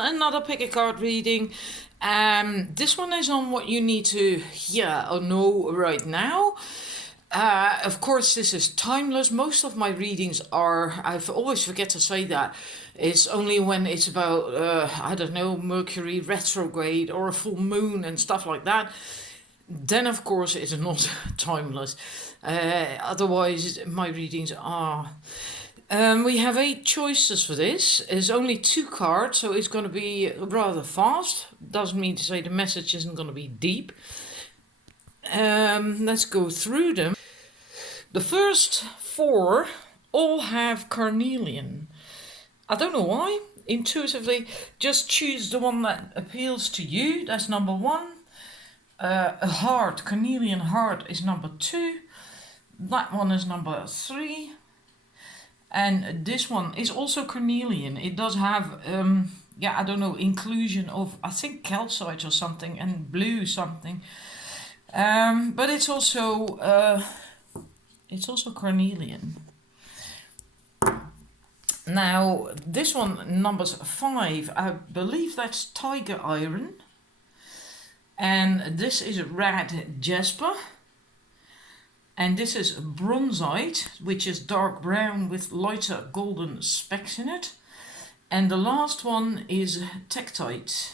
another pick a card reading. This one is on what you need to hear or know right now. Of course, this is timeless. Most of my readings are, I always forget to say that, it's only when it's about, I don't know, Mercury retrograde or a full moon and stuff like that. Then, of course, it's not timeless. Otherwise, my readings are. We have 8 choices for this. It's only 2 cards, so it's going to be rather fast. Doesn't mean to say the message isn't going to be deep. Let's go through them. The first 4 all have carnelian. I don't know why. Intuitively, just choose the one that appeals to you. That's number 1. A heart, carnelian heart, is number 2. That one is number 3. And this one is also carnelian. It does have, I don't know, inclusion of, I think, calcite or something, and blue something. But it's also carnelian. Now, this one, numbers 5, I believe that's tiger iron. And this is red jasper. And this is bronzite, which is dark brown with lighter golden specks in it. And the last one is tektite.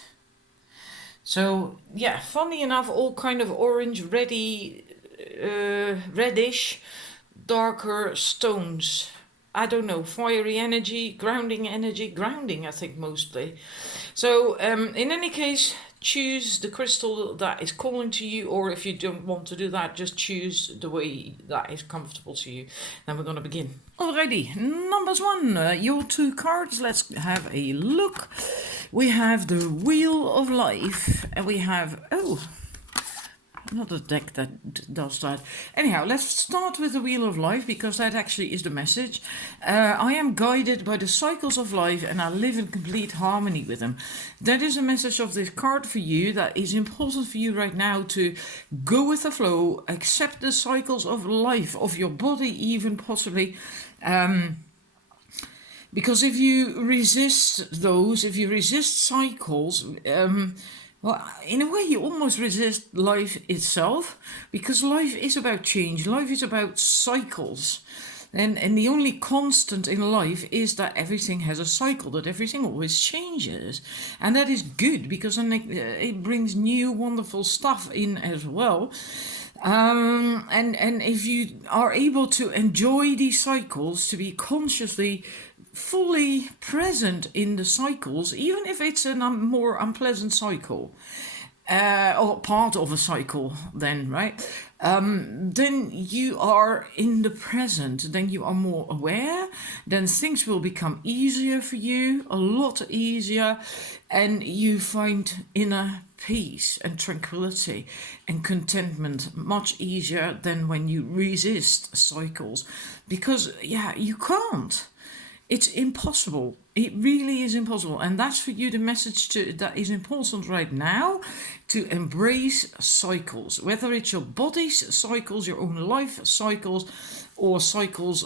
So, yeah, funny enough, all kind of orange, reddish, darker stones. I don't know, fiery energy, grounding, I think mostly. So, in any case, choose the crystal that is calling to you, or if you don't want to do that, just choose the way that is comfortable to you. Then we're going to begin. Alrighty, numbers 1, your 2 cards. Let's have a look. We have the Wheel of Life, and we have, another deck that does that. Anyhow, let's start with the Wheel of Life, because that actually is the message. I am guided by the cycles of life and I live in complete harmony with them. That is the message of this card for you. That is important for you right now, to go with the flow, accept the cycles of life, of your body even possibly. Because if you resist those, if you resist cycles, well, in a way, you almost resist life itself, because life is about change. Life is about cycles. And the only constant in life is that everything has a cycle, that everything always changes. And that is good, because then it brings new, wonderful stuff in as well. And if you are able to enjoy these cycles, to be consciously fully present in the cycles, even if it's a more unpleasant cycle, or part of a cycle, then, right? Then you are in the present, then you are more aware, then things will become easier for you, a lot easier, and you find inner peace and tranquility and contentment much easier than when you resist cycles. Because, you can't. It's impossible. It really is impossible. And that's for you the message that is important right now, to embrace cycles. Whether it's your body's cycles, your own life cycles, or cycles,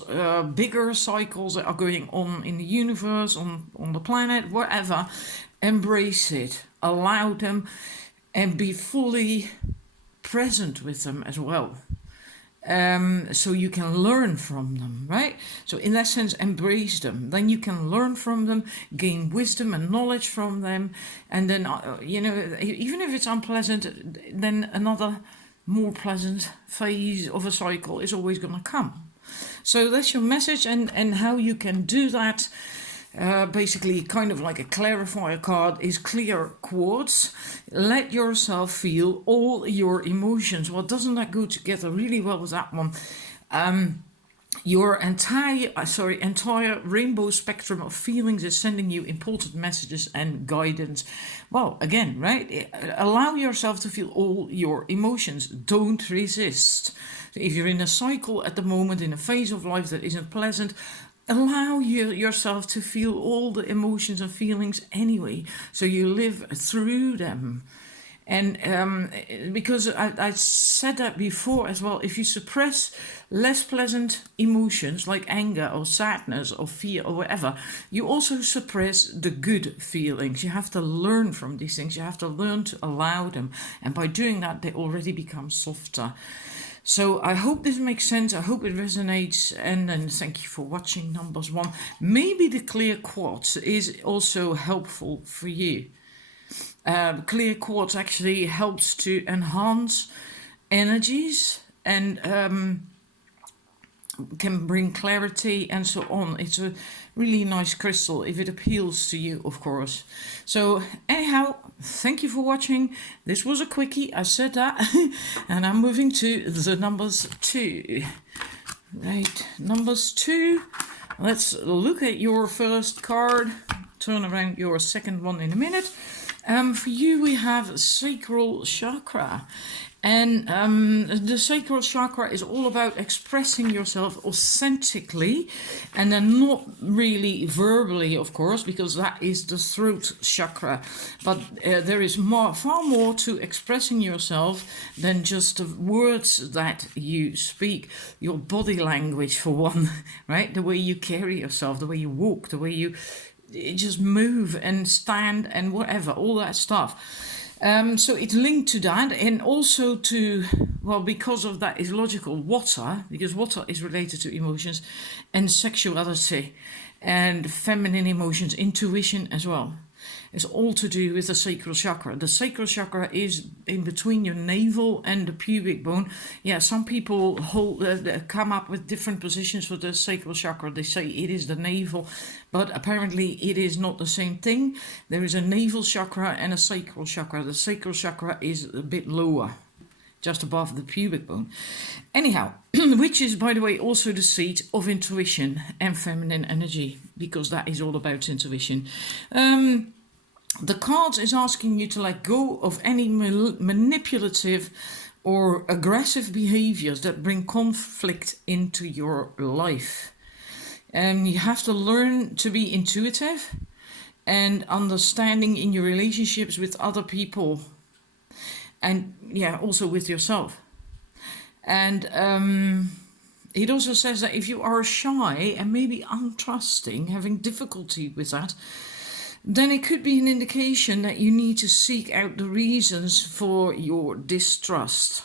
bigger cycles that are going on in the universe, on the planet, wherever. Embrace it. Allow them and be fully present with them as well. So you can learn from them, right? So in that sense, embrace them. Then you can learn from them, gain wisdom and knowledge from them. And then, even if it's unpleasant, then another more pleasant phase of a cycle is always going to come. So that's your message, and how you can do that. Basically, kind of like a clarifier card, is clear quartz. Let yourself feel all your emotions. Well, doesn't that go together really well with that one? Your entire rainbow spectrum of feelings is sending you important messages and guidance. Well, again, right? Allow yourself to feel all your emotions. Don't resist. If you're in a cycle at the moment, in a phase of life that isn't pleasant, allow yourself to feel all the emotions and feelings anyway, so you live through them. And because I said that before as well, if you suppress less pleasant emotions like anger or sadness or fear or whatever, you also suppress the good feelings. You have to learn from these things. You have to learn to allow them. And by doing that, they already become softer. So I hope this makes sense. I hope it resonates. And then thank you for watching numbers 1. Maybe the clear quartz is also helpful for you. Clear quartz actually helps to enhance energies and can bring clarity and so on. It's a really nice crystal if it appeals to you, of course. So anyhow, thank you for watching. This was a quickie, I said that. And I'm moving to the numbers 2. Right, numbers 2. Let's look at your first card. Turn around your second one in a minute. For you, we have sacral chakra. And the sacral chakra is all about expressing yourself authentically, and then not really verbally, of course, because that is the throat chakra. But there is far more to expressing yourself than just the words that you speak. Your body language, for one, right? The way you carry yourself, the way you walk, the way you just move and stand and whatever, all that stuff. So it's linked to that, and also to, well, because of that is logical, water, because water is related to emotions and sexuality and feminine emotions, intuition as well. It's all to do with the sacral chakra. The sacral chakra is in between your navel and the pubic bone. Yeah, some people come up with different positions for the sacral chakra. They say it is the navel, but apparently it is not the same thing. There is a navel chakra and a sacral chakra. The sacral chakra is a bit lower, just above the pubic bone. Anyhow, which is, by the way, also the seat of intuition and feminine energy, because that is all about intuition. The cards is asking you to let go of any manipulative or aggressive behaviors that bring conflict into your life. And you have to learn to be intuitive and understanding in your relationships with other people. And yeah, also with yourself. And it also says that if you are shy and maybe untrusting, having difficulty with that, then it could be an indication that you need to seek out the reasons for your distrust.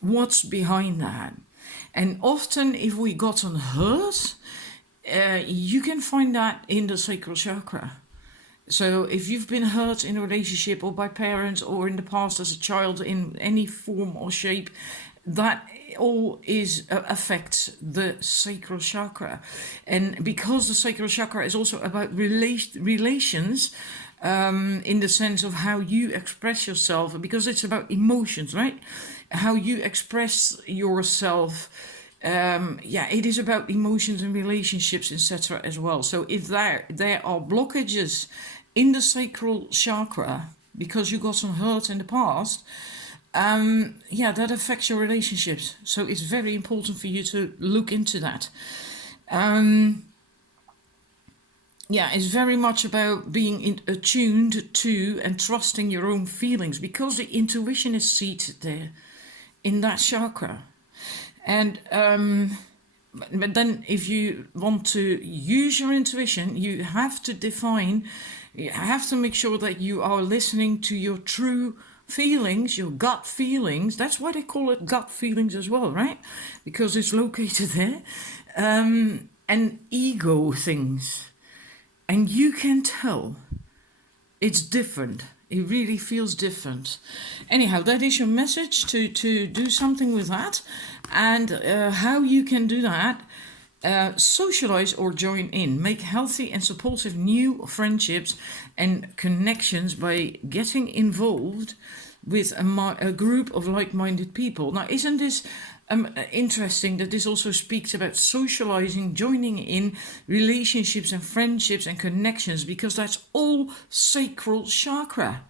What's behind that? And often if we gotten hurt, you can find that in the sacral chakra. So if you've been hurt in a relationship or by parents or in the past as a child in any form or shape, that all affects the sacral chakra. And because the sacral chakra is also about relations, in the sense of how you express yourself, because it's about emotions, right? How you express yourself. It is about emotions and relationships, etc. as well. So if there are blockages in the sacral chakra because you got some hurt in the past, that affects your relationships. So it's very important for you to look into that. It's very much about being attuned to and trusting your own feelings, because the intuition is seated there in that chakra. And but then if you want to use your intuition, you have to make sure that you are listening to your true feelings, your gut feelings. That's why they call it gut feelings as well, right? Because it's located there. And ego things. And you can tell it's different. It really feels different. Anyhow, that is your message, to do something with that. And how you can do that: socialize or join in. Make healthy and supportive new friendships and connections by getting involved with a group of like-minded people. Now, isn't this interesting that this also speaks about socializing, joining in relationships and friendships and connections, because that's all sacral chakra.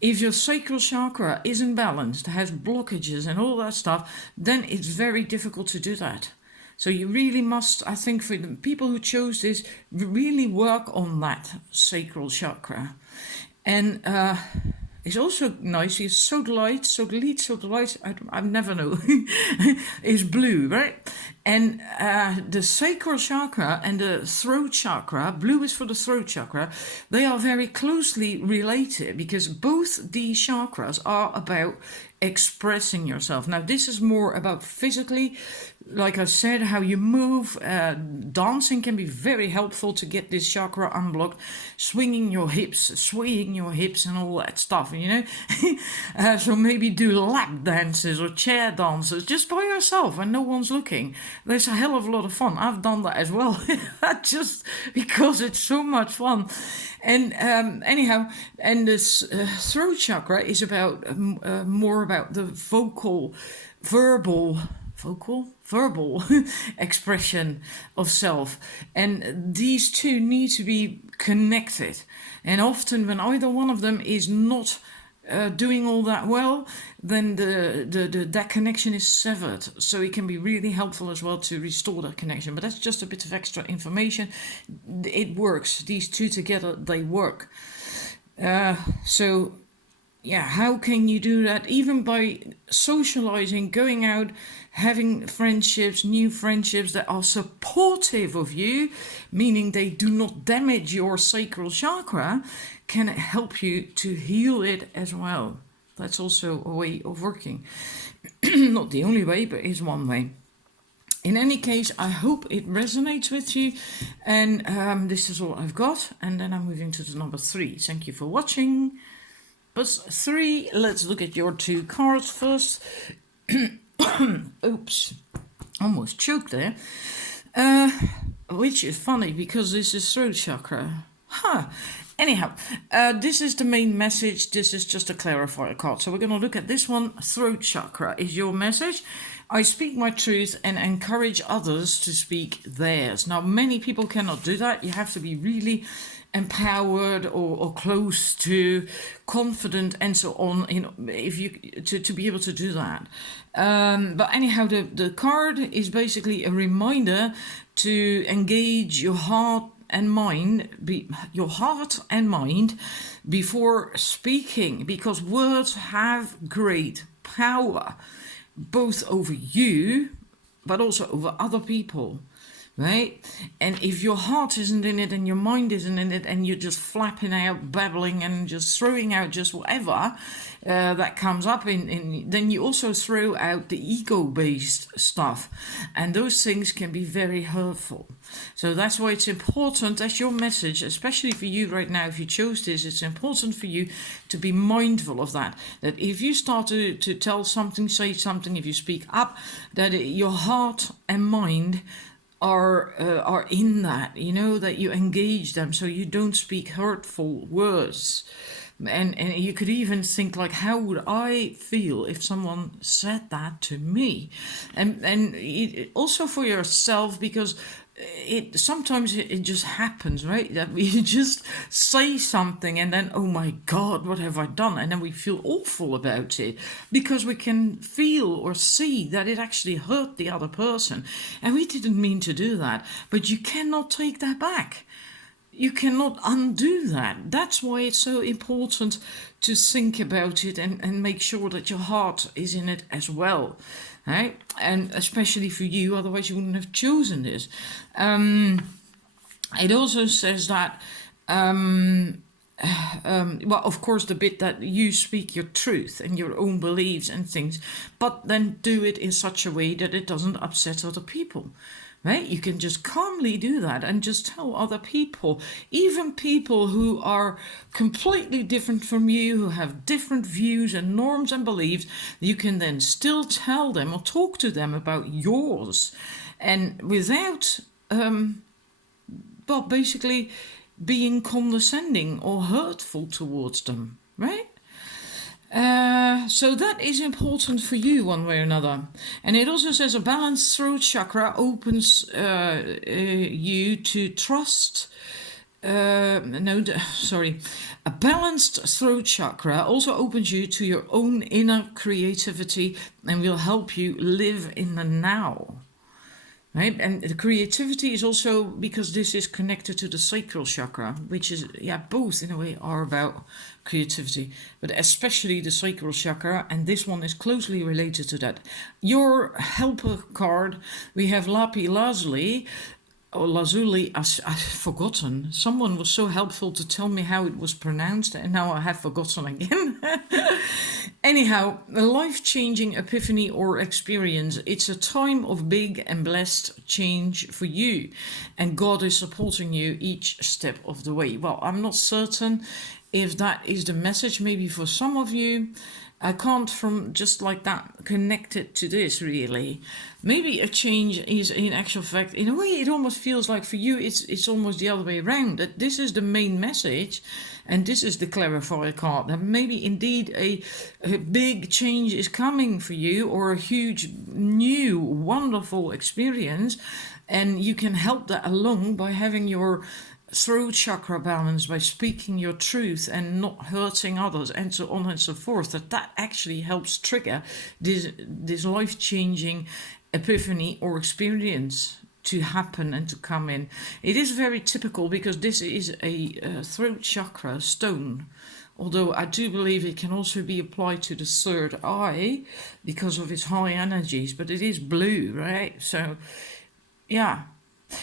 If your sacral chakra isn't balanced, has blockages and all that stuff, then it's very difficult to do that. So you really must, I think, for the people who chose this, really work on that sacral chakra. And is also nice. It's so light, so light, so light. I never know. Is blue, right? And the sacral chakra and the throat chakra, blue is for the throat chakra, they are very closely related because both these chakras are about expressing yourself. Now, this is more about physically, like I said, how you move. Dancing can be very helpful to get this chakra unblocked. Swinging your hips, swaying your hips, and all that stuff, you know. So maybe do lap dances or chair dances just by yourself when no one's looking. There's a hell of a lot of fun. I've done that as well, just because it's so much fun. And anyhow, and this throat chakra is about more about the verbal expression of self, and these two need to be connected. And often, when either one of them is not doing all that well, then that connection is severed. So it can be really helpful as well to restore that connection. But that's just a bit of extra information. It works. These two together, they work. So yeah, how can you do that? Even by socializing, going out, having friendships, new friendships that are supportive of you, meaning they do not damage your sacral chakra, can help you to heal it as well. That's also a way of working. Not the only way, but is one way. In any case, I hope it resonates with you. And this is all I've got. And then I'm moving to the number 3. Thank you for watching. But 3, let's look at your 2 cards first. Oops, almost choked there. Which is funny because this is throat chakra. Anyhow, this is the main message. This is just a clarifier card. So we're going to look at this one. Throat chakra is your message. I speak my truth and encourage others to speak theirs. Now, many people cannot do that. You have to be really empowered or close to, confident and so on, if you to be able to do that. But anyhow, the card is basically a reminder to engage your heart and mind, before speaking, because words have great power, both over you, but also over other people. Right? And if your heart isn't in it and your mind isn't in it and you're just flapping out, babbling and just throwing out just whatever that comes up then you also throw out the ego-based stuff. And those things can be very hurtful. So that's why it's important, that's your message, especially for you right now, if you chose this, it's important for you to be mindful of that. That if you start to tell something, say something, if you speak up, that your heart and mind are in that, that you engage them so you don't speak hurtful words. And you could even think like, how would I feel if someone said that to me? And also for yourself, because sometimes it just happens, right? That we just say something and then, oh my God, what have I done? And then we feel awful about it because we can feel or see that it actually hurt the other person. And we didn't mean to do that, but you cannot take that back. You cannot undo that. That's why it's so important to think about it and make sure that your heart is in it as well. Right? And especially for you, otherwise you wouldn't have chosen this. It also says that, well, of course, the bit that you speak your truth and your own beliefs and things, but then do it in such a way that it doesn't upset other people. Right? You can just calmly do that and just tell other people, even people who are completely different from you, who have different views and norms and beliefs, you can then still tell them or talk to them about yours, and without, well, basically being condescending or hurtful towards them, right? So that is important for you one way or another. And it also says a balanced throat chakra opens you to trust. A balanced throat chakra also opens you to your own inner creativity and will help you live in the now. Right? And the creativity is also because this is connected to the sacral chakra, which is, yeah, both in a way are about creativity, but especially the sacral chakra, and this one is closely related to that. Your helper card, we have Lapi Lazuli, or Lazuli, I've forgotten. Someone was so helpful to tell me how it was pronounced, and now I have forgotten again. Anyhow, a life-changing epiphany or experience. It's a time of big and blessed change for you, and God is supporting you each step of the way. Well, I'm not certain if that is the message. Maybe for some of you, I can't from just like that connect it to this really. Maybe a change is in actual fact, in a way, it almost feels like for you it's almost the other way around. That this is the main message, and this is the clarifier card. That maybe indeed a big change is coming for you, or a huge new wonderful experience, and you can help that along by having your throat chakra balance, by speaking your truth and not hurting others, and so on and so forth. That actually helps trigger this life-changing epiphany or experience to happen and to come in. It is very typical because this is a throat chakra stone, although I do believe it can also be applied to the third eye because of its high energies, but it is blue, right? So yeah,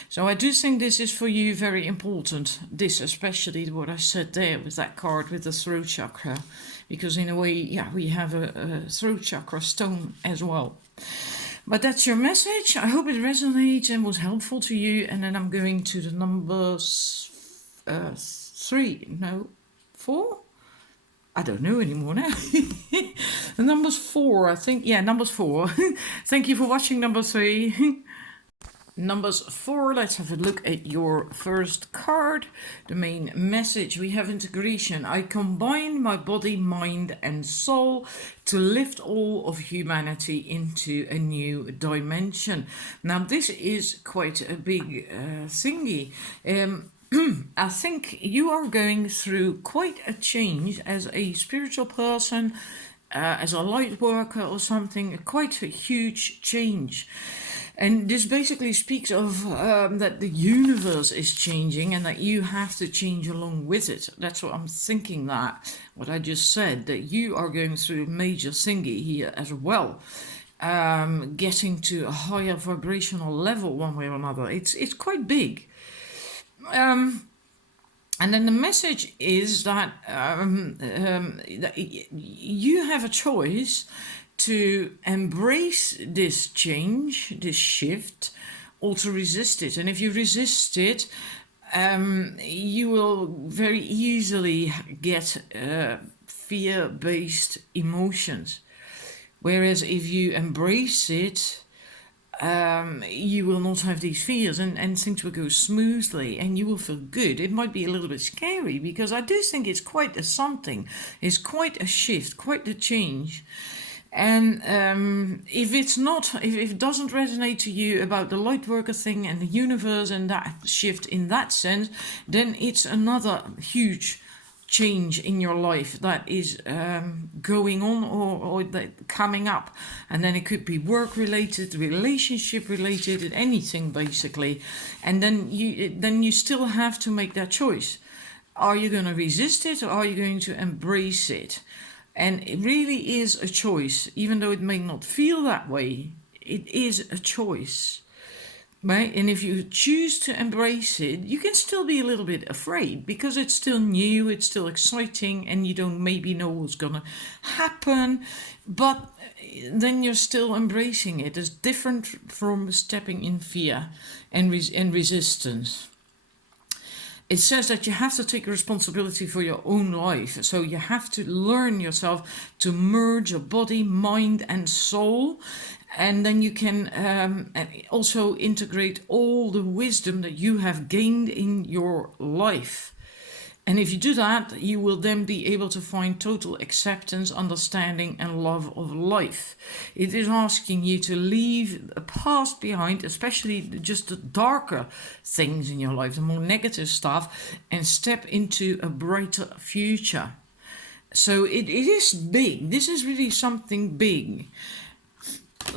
so I do think this is for you very important. This especially what I said there with that card with the throat chakra, because in a way, yeah, we have a throat chakra stone as well. But that's your message. I hope it resonates and was helpful to you. And then I'm going to the numbers 4. I don't know anymore now. The numbers 4, I think. Yeah, numbers 4. Thank you for watching number 3. Numbers 4, let's have a look at your first card. The main message, we have integration. I combine my body, mind and soul to lift all of humanity into a new dimension. Now this is quite a big thingy. I think you are going through quite a change as a spiritual person, as a light worker or something, quite a huge change. And this basically speaks of that the universe is changing and that you have to change along with it. That's what I'm thinking, that what I just said, that you are going through a major thingy here as well. Getting to a higher vibrational level one way or another. It's quite big. And then the message is that, that you have a choice to embrace this change, this shift, or to resist it. And if you resist it, you will very easily get fear-based emotions. Whereas if you embrace it, you will not have these fears, and things will go smoothly and you will feel good. It might be a little bit scary because I do think it's quite a something. It's quite a shift, quite a change. And if it doesn't resonate to you about the light worker thing and the universe and that shift in that sense, then it's another huge change in your life that is going on or that coming up. And then it could be work related, relationship related, anything basically. And then you still have to make that choice. Are you going to resist it, or are you going to embrace it? And it really is a choice, even though it may not feel that way. It is a choice, right? And if you choose to embrace it, you can still be a little bit afraid because it's still new, it's still exciting, and you don't maybe know what's gonna happen. But then you're still embracing it. It's different from stepping in fear and resistance. It says that you have to take responsibility for your own life. So you have to learn yourself to merge your body, mind and soul. And then you can also integrate all the wisdom that you have gained in your life. And if you do that, you will then be able to find total acceptance, understanding and love of life. It is asking you to leave the past behind, especially just the darker things in your life, the more negative stuff, and step into a brighter future. So it is big. This is really something big.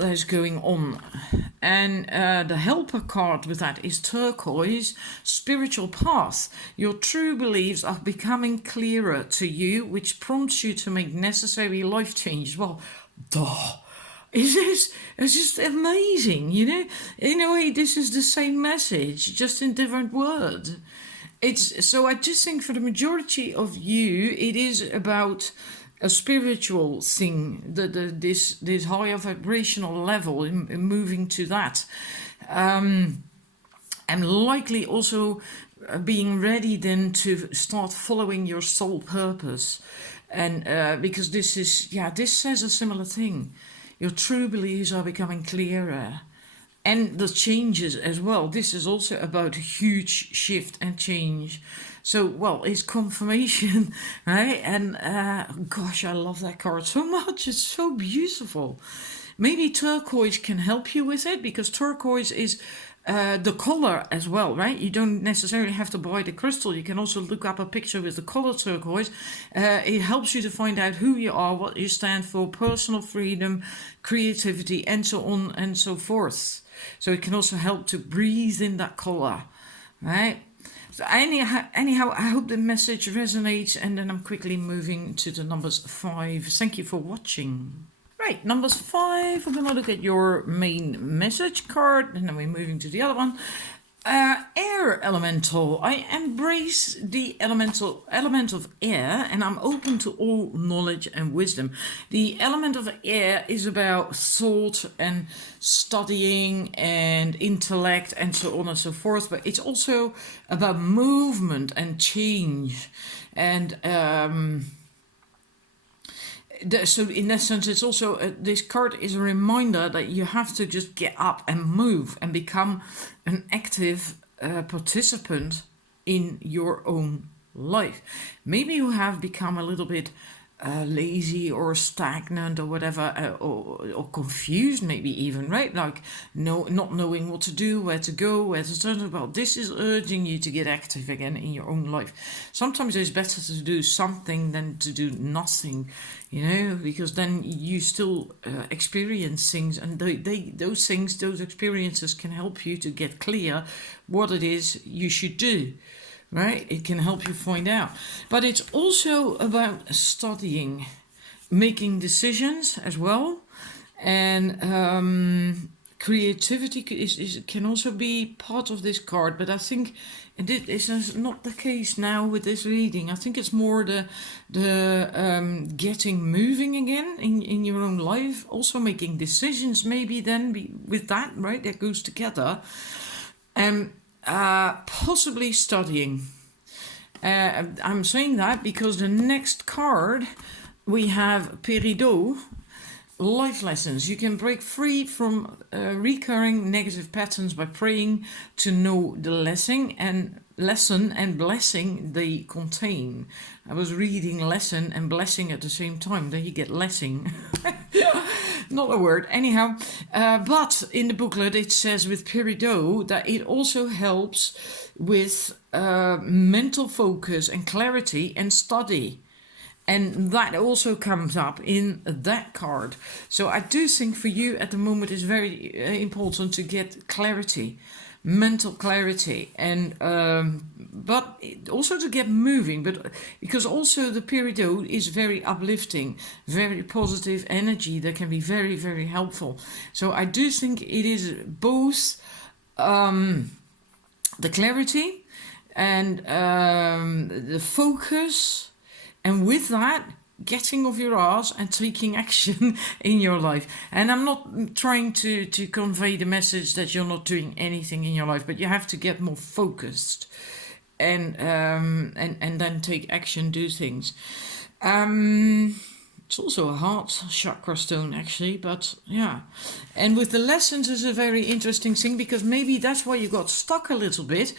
that is going on. And the helper card with that is turquoise, spiritual path. Your true beliefs are becoming clearer to you, which prompts you to make necessary life changes. Well, duh. It's just amazing, you know. In a way, this is the same message, just in different words. So I just think for the majority of you, it is about a spiritual thing, this higher vibrational level, in moving to that, and likely also being ready then to start following your soul purpose, and because this says a similar thing. Your true beliefs are becoming clearer. And the changes as well. This is also about a huge shift and change. So, well, it's confirmation, right? And gosh, I love that card so much. It's so beautiful. Maybe turquoise can help you with it, because turquoise is the color as well, right? You don't necessarily have to buy the crystal. You can also look up a picture with the color turquoise. It helps you to find out who you are, what you stand for, personal freedom, creativity, and so on and so forth. So it can also help to breathe in that color, right? So anyhow, I hope the message resonates, and then I'm quickly moving to the numbers 5. Thank you for watching. Right, numbers 5, we're going to look at your main message card, and then we're moving to the other one. Air elemental. I embrace the element of air, and I'm open to all knowledge and wisdom. The element of air is about thought and studying and intellect and so on and so forth, but it's also about movement and change. And so in that sense, it's also this card is a reminder that you have to just get up and move and become an active participant in your own life. Maybe you have become a little bit lazy or stagnant or whatever, or confused maybe even, right? Like not knowing what to do, where to go, where to turn. Well, this is urging you to get active again in your own life. Sometimes it's better to do something than to do nothing, you know, because then you still experience things, and those experiences can help you to get clear what it is you should do. Right? It can help you find out. But it's also about studying, making decisions as well. And creativity can also be part of this card. But I think this is not the case now with this reading. I think it's more the getting moving again in your own life. Also making decisions maybe then with that, right? That goes together. Possibly studying. I'm saying that because the next card we have Peridot, life lessons. You can break free from recurring negative patterns by praying to know the lesson and blessing they contain. I was reading lesson and blessing at the same time. Then you get blessing. Not a word. Anyhow, but in the booklet it says with Peridot that it also helps with mental focus and clarity and study. And that also comes up in that card. So I do think for you at the moment it's very important to get clarity, mental clarity, and but also to get moving. But because also the Peridot is very uplifting, very positive energy that can be very, very helpful. So I do think it is both the clarity and the focus. And with that, getting off your ass and taking action in your life. And I'm not trying to convey the message that you're not doing anything in your life, but you have to get more focused and then take action, do things. It's also a heart chakra stone actually, but yeah. And with the lessons is a very interesting thing, because maybe that's why you got stuck a little bit.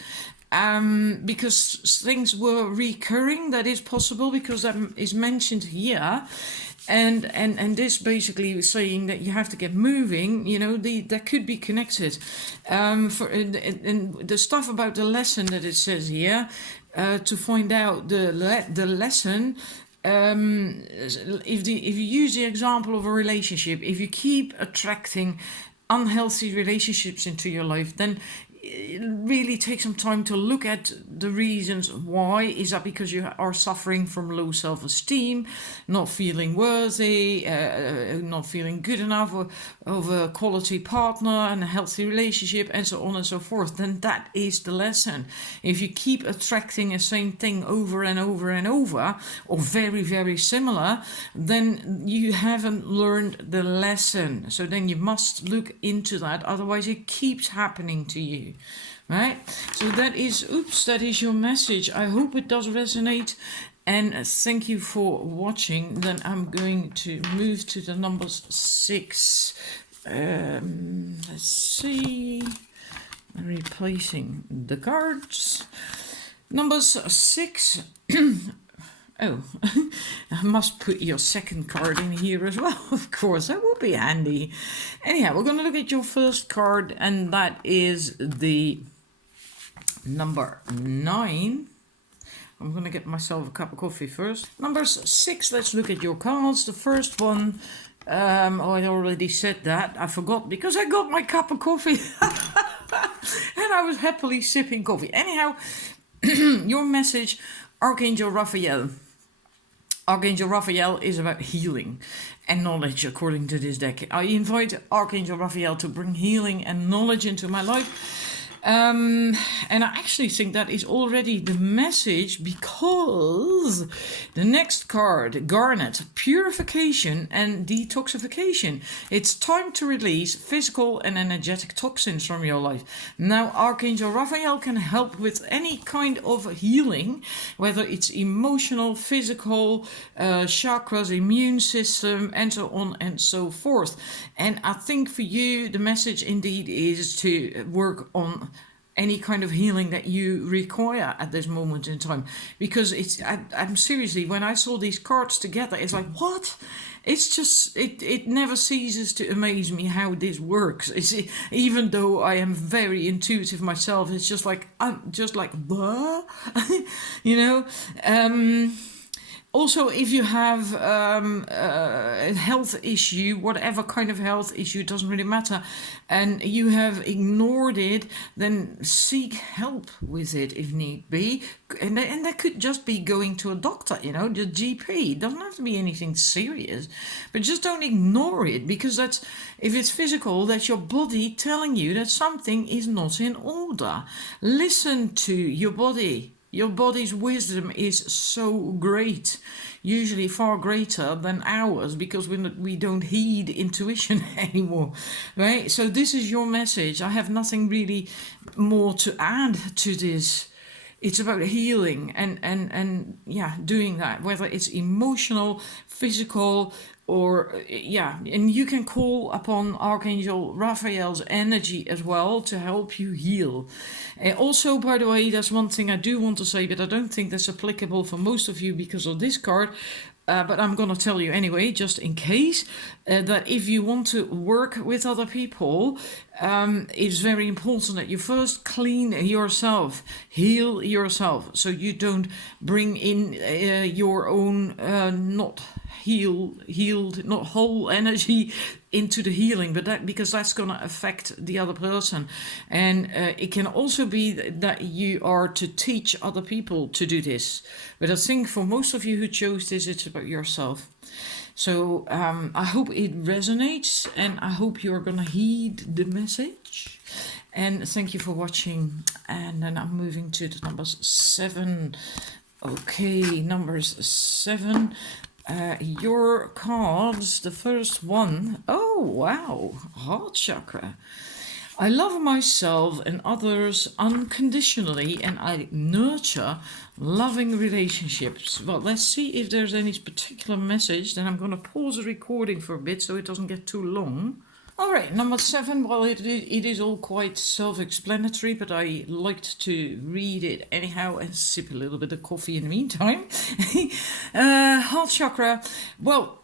Because things were recurring, that is possible, because that is mentioned here, and this basically is saying that you have to get moving. You know, that could be connected. And the stuff about the lesson that it says here, to find out the lesson, if you use the example of a relationship, if you keep attracting unhealthy relationships into your life, then really take some time to look at the reasons why. Is that because you are suffering from low self-esteem, not feeling worthy, not feeling good enough of a quality partner and a healthy relationship, and so on and so forth? Then that is the lesson. If you keep attracting the same thing over and over and over, or very, very similar, then you haven't learned the lesson. So then you must look into that, otherwise it keeps happening to you. Right, so that is your message. I hope it does resonate, and thank you for watching. Then I'm going to move to the numbers 6. Let's see, replacing the cards. Numbers 6. Oh, I must put your second card in here as well, of course. That would be handy. Anyhow, we're going to look at your first card, and that is the number 9. I'm going to get myself a cup of coffee first. Number 6, let's look at your cards. The first one, I already said that. I forgot because I got my cup of coffee. And I was happily sipping coffee. Anyhow, your message, Archangel Raphael. Archangel Raphael is about healing and knowledge, according to this deck. I invite Archangel Raphael to bring healing and knowledge into my life. And I actually think that is already the message, because the next card, Garnet, purification and detoxification. It's time to release physical and energetic toxins from your life. Now, Archangel Raphael can help with any kind of healing, whether it's emotional, physical, chakras, immune system, and so on and so forth. And I think for you, the message indeed is to work on any kind of healing that you require at this moment in time, because I'm seriously, when I saw these cards together, it's like, what? It's just, it never ceases to amaze me how this works. Even though I am very intuitive myself, it's just like, I'm just like, what? You know. Also, if you have a health issue, whatever kind of health issue, doesn't really matter, and you have ignored it, then seek help with it if need be. And that could just be going to a doctor, you know, the GP. It doesn't have to be anything serious, but just don't ignore it, because that's, if it's physical, that's your body telling you that something is not in order. Listen to your body. Your body's wisdom is so great, usually far greater than ours, because we don't heed intuition anymore, right? So this is your message. I have nothing really more to add to this. It's about healing and yeah, doing that, whether it's emotional, physical, or yeah, and you can call upon Archangel Raphael's energy as well to help you heal. Also, by the way, that's one thing I do want to say, but I don't think that's applicable for most of you because of this card. But I'm going to tell you anyway, just in case, that if you want to work with other people, it's very important that you first clean yourself, heal yourself, so you don't bring in your own not healed, not whole energy into the healing, but that, because that's going to affect the other person. And it can also be that you are to teach other people to do this. But I think for most of you who chose this, it's about yourself. So I hope it resonates, and I hope you're going to heed the message. And thank you for watching. And then I'm moving to the numbers 7. Okay, numbers 7. Your cards, the first one, oh wow, heart chakra. I love myself and others unconditionally, and I nurture loving relationships. Well, let's see if there's any particular message. Then I'm going to pause the recording for a bit so it doesn't get too long. All right, number 7, well, it is all quite self-explanatory, but I liked to read it anyhow and sip a little bit of coffee in the meantime. Heart chakra, well,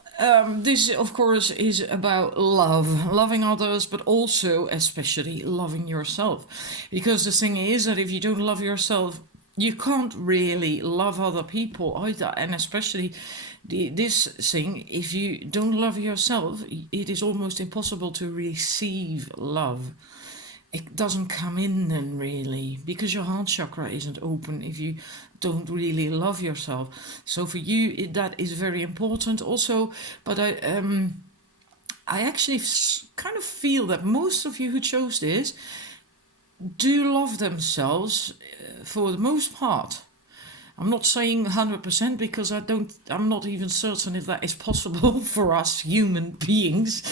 this, of course, is about love, loving others, but also, especially, loving yourself. Because the thing is that if you don't love yourself, you can't really love other people either, and especially this thing, if you don't love yourself, it is almost impossible to receive love. It doesn't come in then, really, because your heart chakra isn't open if you don't really love yourself. So for you that is very important also. But I actually kind of feel that most of you who chose this do love themselves for the most part. I'm not saying 100% because I'm not even certain if that is possible for us human beings.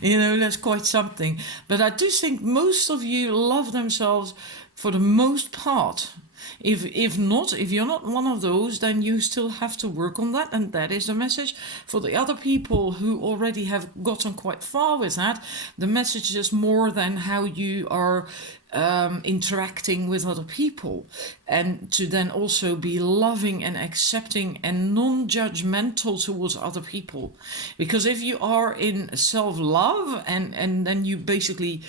That's quite something. But I do think most of you love themselves for the most part. If not, if you're not one of those, then you still have to work on that, and that is the message. For the other people who already have gotten quite far with that, the message is more than how you are interacting with other people, and to then also be loving and accepting and non-judgmental towards other people. Because if you are in self-love and then you basically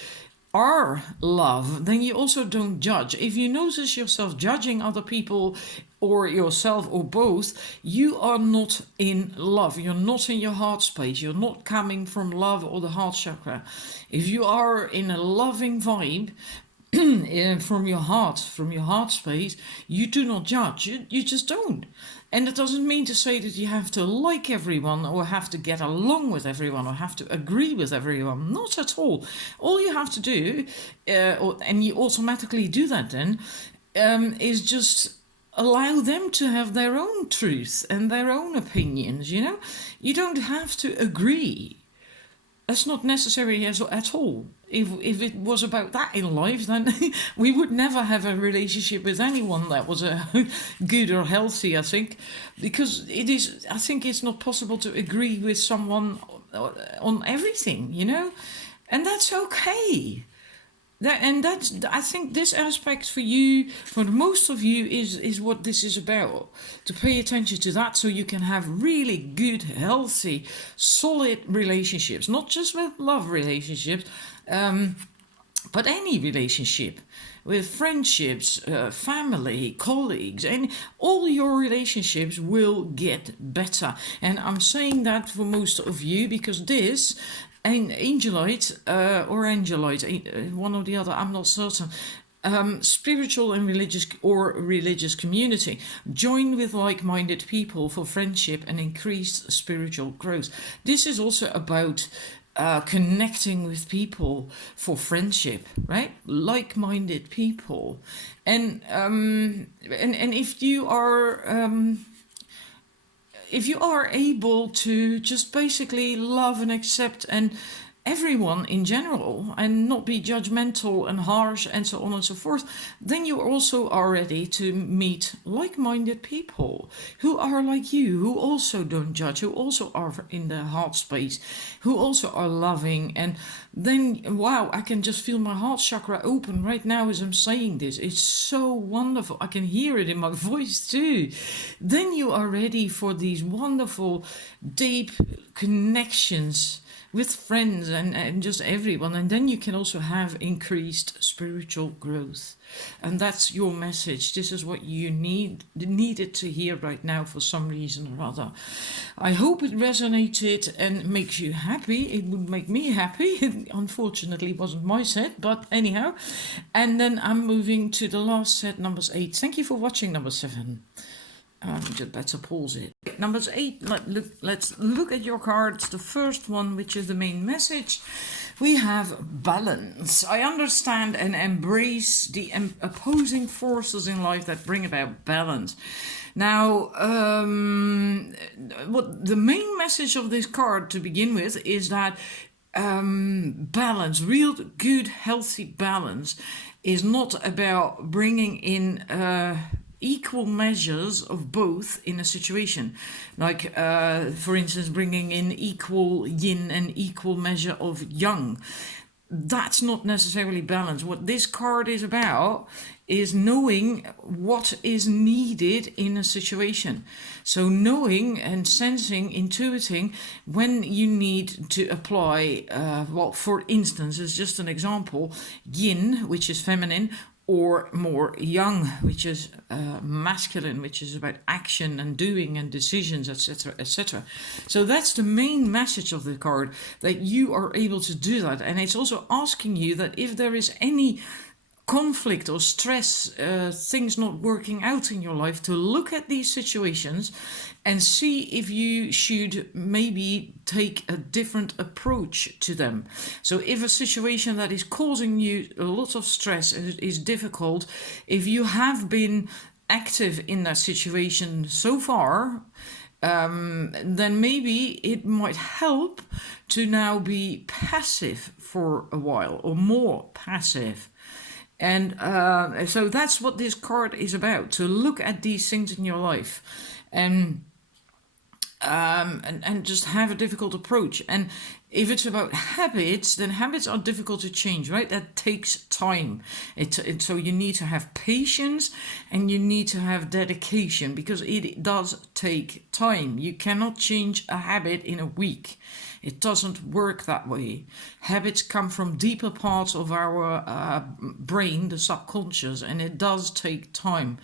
are love, then you also don't judge. If you notice yourself judging other people or yourself or both, you are not in love. You're not in your heart space. You're not coming from love or the heart chakra. If you are in a loving vibe, from your heart space, you do not judge. You just don't. And it doesn't mean to say that you have to like everyone or have to get along with everyone or have to agree with everyone. Not at all. All you have to do, and you automatically do that then, is just allow them to have their own truth and their own opinions. You don't have to agree. That's not necessary at all. If it was about that in life, then we would never have a relationship with anyone that was good or healthy, I think. Because I think it's not possible to agree with someone on everything, and that's okay. I think this aspect for you, for most of you, is what this is about. To pay attention to that so you can have really good, healthy, solid relationships. Not just with love relationships, but any relationship. With friendships, family, colleagues, and all your relationships will get better. And I'm saying that for most of you because this Angelite or Angelite, one or the other, I'm not certain. Spiritual and religious community. Join with like-minded people for friendship and increased spiritual growth. This is also about connecting with people for friendship, right? Like-minded people, and if you are able to just basically love and accept and everyone in general and not be judgmental and harsh and so on and so forth, then you also are ready to meet like-minded people who are like you, who also don't judge, who also are in the heart space, who also are loving. And then, wow, I can just feel my heart chakra open right now as I'm saying this. It's so wonderful. I can hear it in my voice too. Then you are ready for these wonderful, deep connections with friends and just everyone, and then you can also have increased spiritual growth. And that's your message. This is what you needed to hear right now for some reason or other. I hope it resonated and makes you happy. It would make me happy. It unfortunately wasn't my set, but anyhow. And then I'm moving to the last set, numbers 8. Thank you for watching, number 7. Just better pause it. Numbers 8, let's look at your cards. The first one, which is the main message, we have balance. I understand and embrace the opposing forces in life that bring about balance. Now, what the main message of this card to begin with is that balance, real good, healthy balance, is not about bringing in equal measures of both in a situation, like for instance bringing in equal yin and equal measure of yang. That's not necessarily balance. What this card is about is knowing what is needed in a situation. So knowing and sensing, intuiting when you need to apply, well, for instance, as just an example, yin, which is feminine, or more yang, which is masculine, which is about action and doing and decisions, etc., etc. So that's the main message of the card, that you are able to do that. And it's also asking you that if there is any conflict or stress, things not working out in your life, to look at these situations and see if you should maybe take a different approach to them. So if a situation that is causing you a lot of stress is difficult, if you have been active in that situation so far, then maybe it might help to now be passive for a while, or more passive. And so that's what this card is about, to look at these things in your life and just have a difficult approach. And if it's about habits, then habits are difficult to change, right? That takes time. So you need to have patience and you need to have dedication, because it does take time. You cannot change a habit in a week. It doesn't work that way. Habits come from deeper parts of our brain, the subconscious, and it does take time.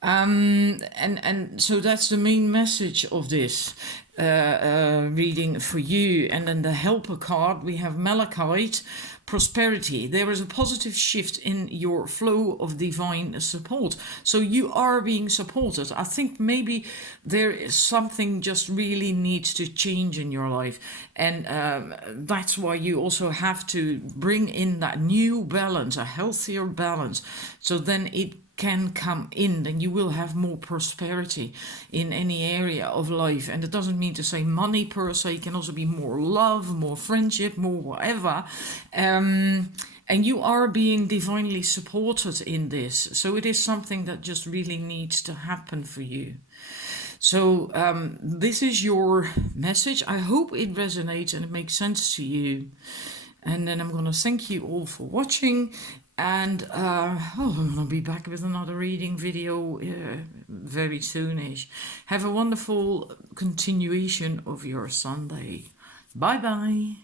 And so that's the main message of this reading for you. And then the helper card, we have Malachite, prosperity. There is a positive shift in your flow of divine support. So you are being supported. I think maybe there is something just really needs to change in your life. And that's why you also have to bring in that new balance, a healthier balance. So then it can come in, then you will have more prosperity in any area of life. And it doesn't mean to say money per se, it can also be more love, more friendship, more whatever. And you are being divinely supported in this. So it is something that just really needs to happen for you. So this is your message. I hope it resonates and it makes sense to you. And then I'm going to thank you all for watching. And I'm going to be back with another reading video very soonish. Have a wonderful continuation of your Sunday. Bye bye.